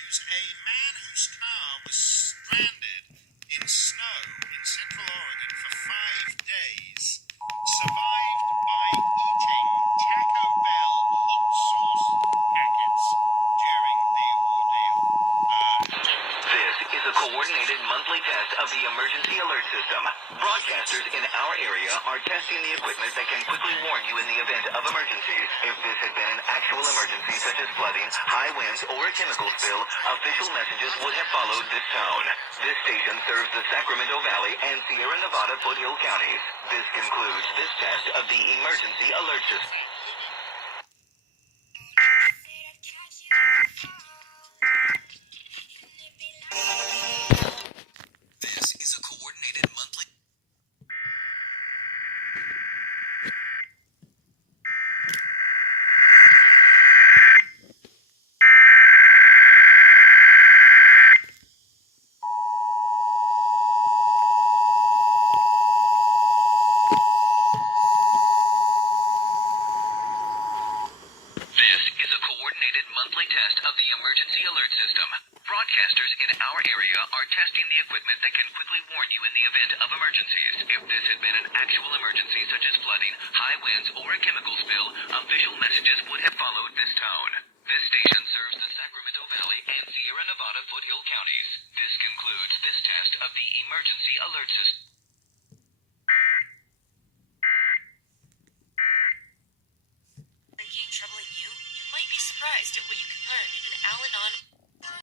news. A man whose car was stranded in snow in central Oregon for 5 days survived by eating Taco Bell hot sauce packets during the ordeal. This is a coordinated monthly test of the emergency alert system. Broadcasters in our area are testing the equipment that can quickly warn you in the event of emergencies. If this had been an actual emergency such as flooding, high winds, or a chemical spill, official messages would have followed this tone. This station serves the Sacramento Valley and Sierra Nevada foothill counties. This concludes this test of the emergency alert system. This is a coordinated monthly... This is a coordinated monthly test of the emergency alert system. Broadcasters in our area are testing the equipment that can quickly warn you in the event of emergencies. If this had been an actual emergency such as flooding, high winds, or a chemical spill, official messages would have followed this tone. This station serves the Sacramento Valley and Sierra Nevada foothill counties. This concludes this test of the emergency alert system.